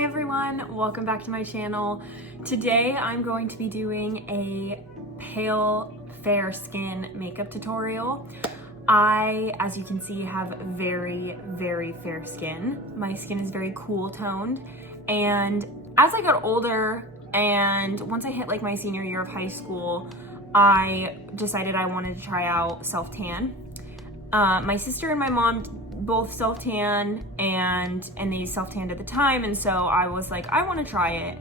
Hi everyone, welcome back to my channel. Today I'm going to be doing a pale fair skin makeup tutorial. I, as you can see, have very fair skin. My skin is very cool toned, and as I got older and once I hit like my senior year of high school, I decided I wanted to try out self-tan. My sister and my mom both self-tan and they self-tanned at the time, and so I was like, I want to try it.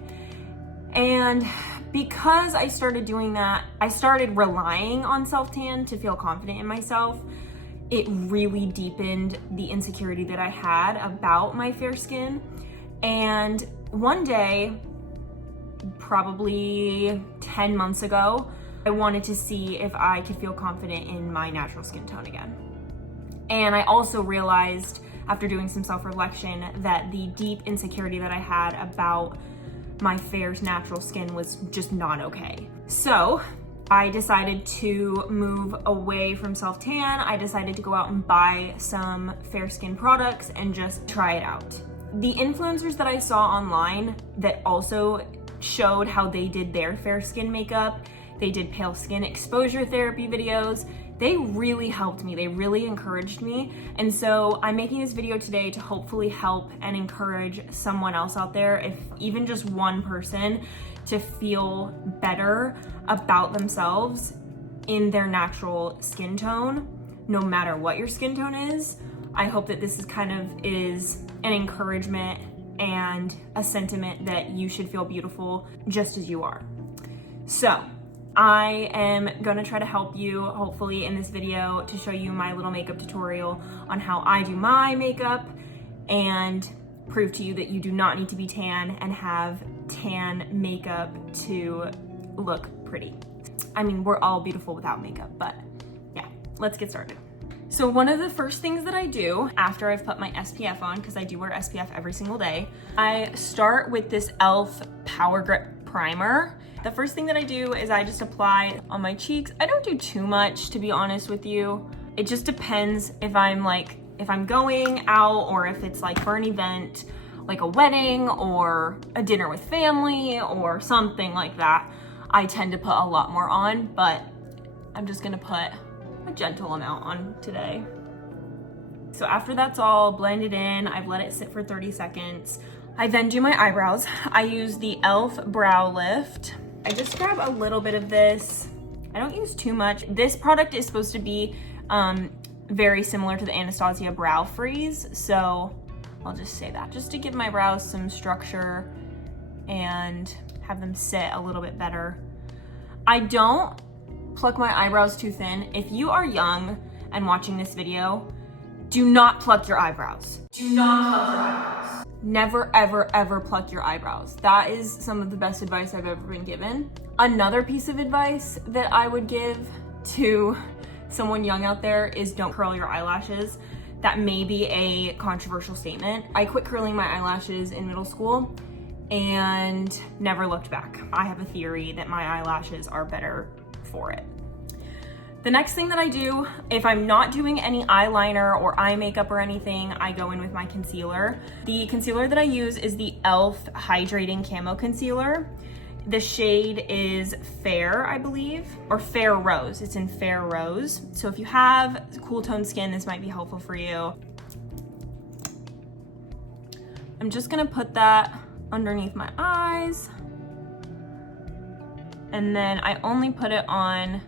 And because I started doing that, I started relying on self-tan to feel confident in myself. It really deepened the insecurity that I had about my fair skin. And one day, probably 10 months ago, I wanted to see if I could feel confident in my natural skin tone again. And I also realized after doing some self-reflection that the deep insecurity that I had about my fair's natural skin was just not okay. So I decided to move away from self-tan. I decided to go out and buy some fair skin products and just try it out. The influencers that I saw online that also showed how they did their fair skin makeup, they did pale skin exposure therapy videos, they really helped me, they really encouraged me. And so I'm making this video today to hopefully help and encourage someone else out there, if even just one person, to feel better about themselves in their natural skin tone, no matter what your skin tone is. I hope that this is an encouragement and a sentiment that you should feel beautiful just as you are. So I am gonna try to help you, hopefully, in this video to show you my little makeup tutorial on how I do my makeup and prove to you that you do not need to be tan and have tan makeup to look pretty. I mean, we're all beautiful without makeup, but yeah, let's get started. So one of the first things that I do after I've put my SPF on, because I do wear SPF every single day, I start with this e.l.f. Power Grip Primer. The first thing that I do is I just apply on my cheeks. I don't do too much, to be honest with you. It just depends if I'm going out or if it's like for an event, like a wedding or a dinner with family or something like that. I tend to put a lot more on, but I'm just gonna put a gentle amount on today. So after that's all blended in, I've let it sit for 30 seconds. I then do my eyebrows. I use the e.l.f. Brow Lift. I just grab a little bit of this. I don't use too much. This product is supposed to be very similar to the Anastasia Brow Freeze, so I'll just say that, just to give my brows some structure and have them sit a little bit better. I don't pluck my eyebrows too thin. If you are young and watching this video, do not pluck your eyebrows. Do not pluck your eyebrows. Never, ever pluck your eyebrows. That is some of the best advice I've ever been given. Another piece of advice that I would give to someone young out there is don't curl your eyelashes. That may be a controversial statement. I quit curling my eyelashes in middle school and never looked back. I have a theory that my eyelashes are better for it. The next thing that I do, if I'm not doing any eyeliner or eye makeup or anything, I go in with my concealer. The concealer that I use is the e.l.f. Hydrating Camo Concealer. The shade is Fair, I believe, or Fair Rose. It's in Fair Rose. So if you have cool toned skin, this might be helpful for you. I'm just gonna put that underneath my eyes. And then I only put it on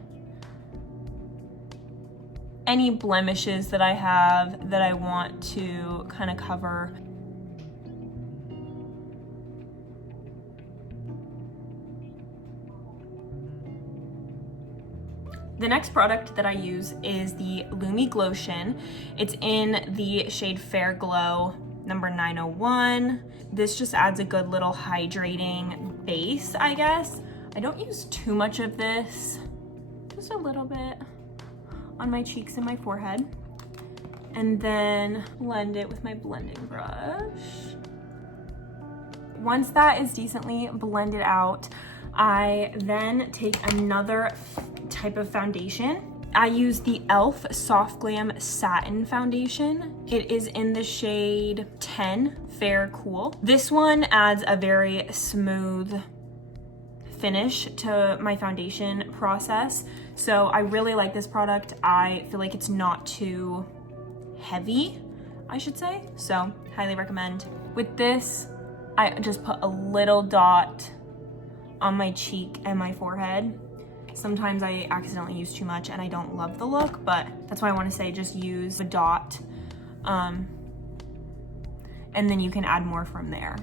any blemishes that I have that I want to kind of cover. The next product that I use is the Lumi Glotion. It's in the shade Fair Glow number 901. This just adds a good little hydrating base, I guess. I don't use too much of this, just a little bit on my cheeks and my forehead, and then blend it with my blending brush. Once that is decently blended out, I then take another type of foundation I use the e.l.f. Soft Glam Satin Foundation. It is in the shade 10, Fair Cool. This one adds a very smooth finish to my foundation process. So I really like this product. I feel like it's not too heavy, I should say. So highly recommend. With this, I just put a little dot on my cheek and my forehead. Sometimes I accidentally use too much and I don't love the look, but that's why I want to say just use a dot. And then you can add more from there.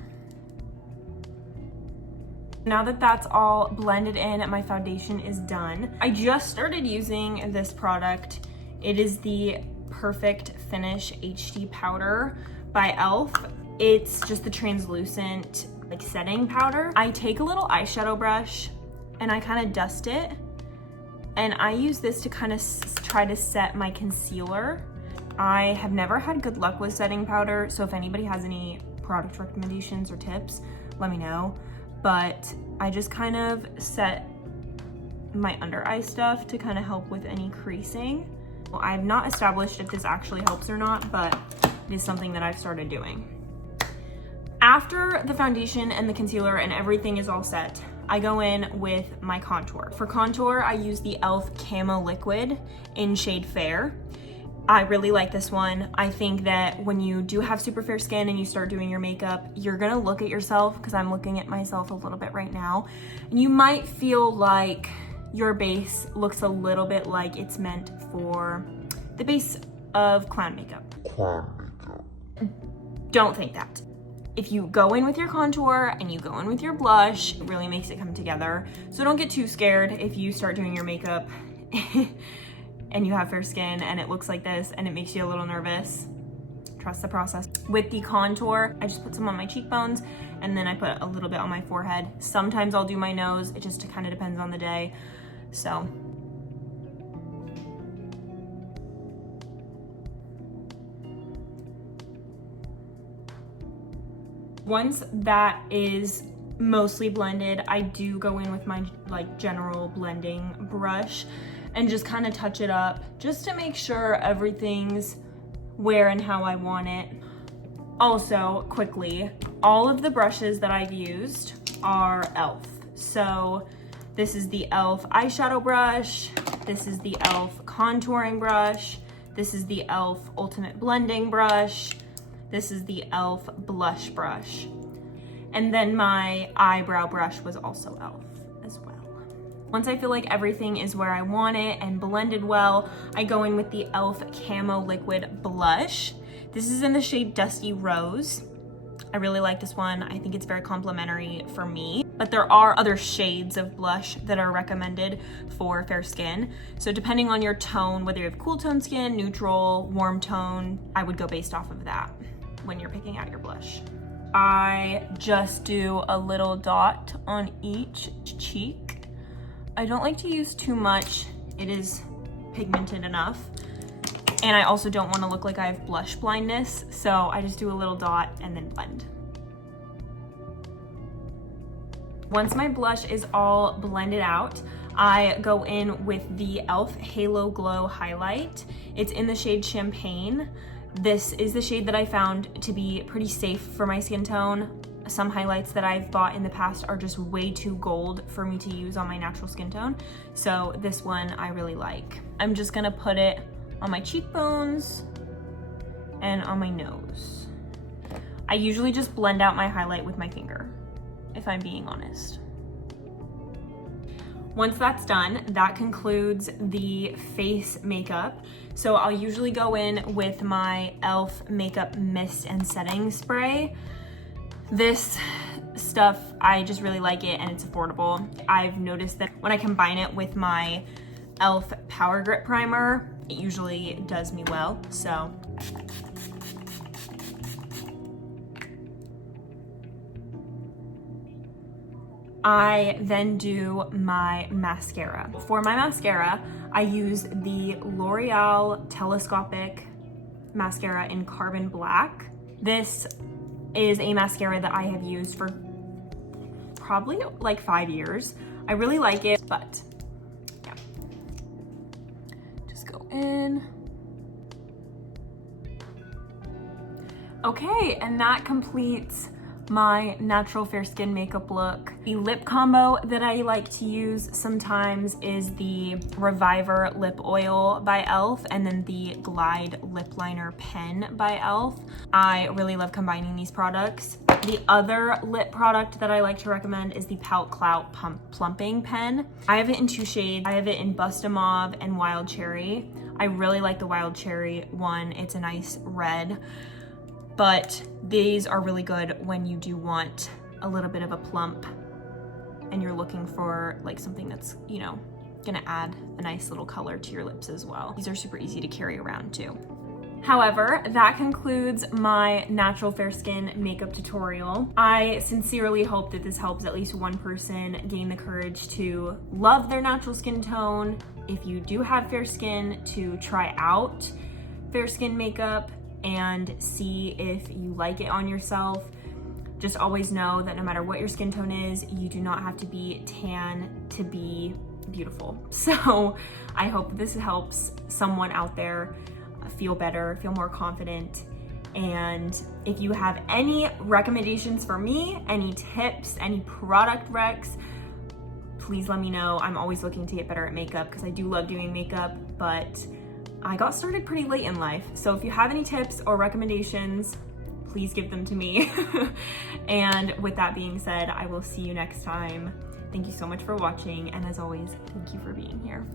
Now that that's all blended in, my foundation is done. I just started using this product. It is the Perfect Finish HD Powder by e.l.f. It's just the translucent like setting powder. I take a little eyeshadow brush and I kind of dust it. And I use this to kind of try to set my concealer. I have never had good luck with setting powder, so if anybody has any product recommendations or tips, let me know. But I just kind of set my under eye stuff to kind of help with any creasing. Well, I've not established if this actually helps or not, but it is something that I've started doing. After the foundation and the concealer and everything is all set, I go in with my contour. For contour, I use the e.l.f. Camo Liquid in shade Fair. I really like this one. I think that when you do have super fair skin and you start doing your makeup, you're gonna look at yourself, because I'm looking at myself a little bit right now, and you might feel like your base looks a little bit like it's meant for the base of clown makeup. Don't think that. If you go in with your contour and you go in with your blush, it really makes it come together. So don't get too scared if you start doing your makeup and you have fair skin and it looks like this and it makes you a little nervous. Trust the process. With the contour, I just put some on my cheekbones and then I put a little bit on my forehead. Sometimes I'll do my nose. It just kind of depends on the day. So. Once that is mostly blended, I do go in with my like general blending brush and just kind of touch it up just to make sure everything's where and how I want it. Also, quickly, all of the brushes that I've used are e.l.f. So this is the e.l.f. eyeshadow brush, this is the e.l.f. contouring brush, this is the e.l.f. ultimate blending brush, this is the e.l.f. blush brush. And then my eyebrow brush was also e.l.f. as well. Once I feel like everything is where I want it and blended well, I go in with the e.l.f. Camo Liquid Blush. This is in the shade Dusty Rose. I really like this one. I think it's very complimentary for me, but there are other shades of blush that are recommended for fair skin. So depending on your tone, whether you have cool tone skin, neutral, warm tone, I would go based off of that when you're picking out your blush. I just do a little dot on each cheek. I don't like to use too much. It is pigmented enough. And I also don't want to look like I have blush blindness, so I just do a little dot and then blend. Once my blush is all blended out, I go in with the e.l.f. Halo Glow Highlight. It's in the shade Champagne. This is the shade that I found to be pretty safe for my skin tone. Some highlights that I've bought in the past are just way too gold for me to use on my natural skin tone. So this one I really like. I'm just gonna put it on my cheekbones and on my nose. I usually just blend out my highlight with my finger, if I'm being honest. Once that's done, that concludes the face makeup. So I'll usually go in with my e.l.f. Makeup Mist and Setting Spray. This stuff, I just really like it and it's affordable. I've noticed that when I combine it with my e.l.f. Power Grip Primer, it usually does me well, so. I then do my mascara. For my mascara, I use the L'Oreal Telescopic Mascara in Carbon Black. This is a mascara that I have used for probably like 5 years. I really like it, but yeah. in. Okay, and that completes my natural fair skin makeup look. The lip combo that I like to use sometimes is the Reviver Lip Oil by e.l.f. and then the Glide Lip Liner Pen by e.l.f. I really love combining these products. The other lip product that I like to recommend is the Pout Clout Plumping Pen. I have it in 2 shades. I have it in Busta Mauve and Wild Cherry. I really like the Wild Cherry one. It's a nice red. But these are really good when you do want a little bit of a plump and you're looking for like something that's, you know, gonna add a nice little color to your lips as well. These are super easy to carry around too. However, that concludes my natural fair skin makeup tutorial. I sincerely hope that this helps at least one person gain the courage to love their natural skin tone. If you do have fair skin, to try out fair skin makeup and see if you like it on yourself. Just always know that no matter what your skin tone is, you do not have to be tan to be beautiful. So I hope this helps someone out there feel better, feel more confident. And if you have any recommendations for me, any tips, any product recs, please let me know. I'm always looking to get better at makeup because I do love doing makeup, but I got started pretty late in life. So if you have any tips or recommendations, please give them to me. And with that being said, I will see you next time. Thank you so much for watching. And as always, thank you for being here.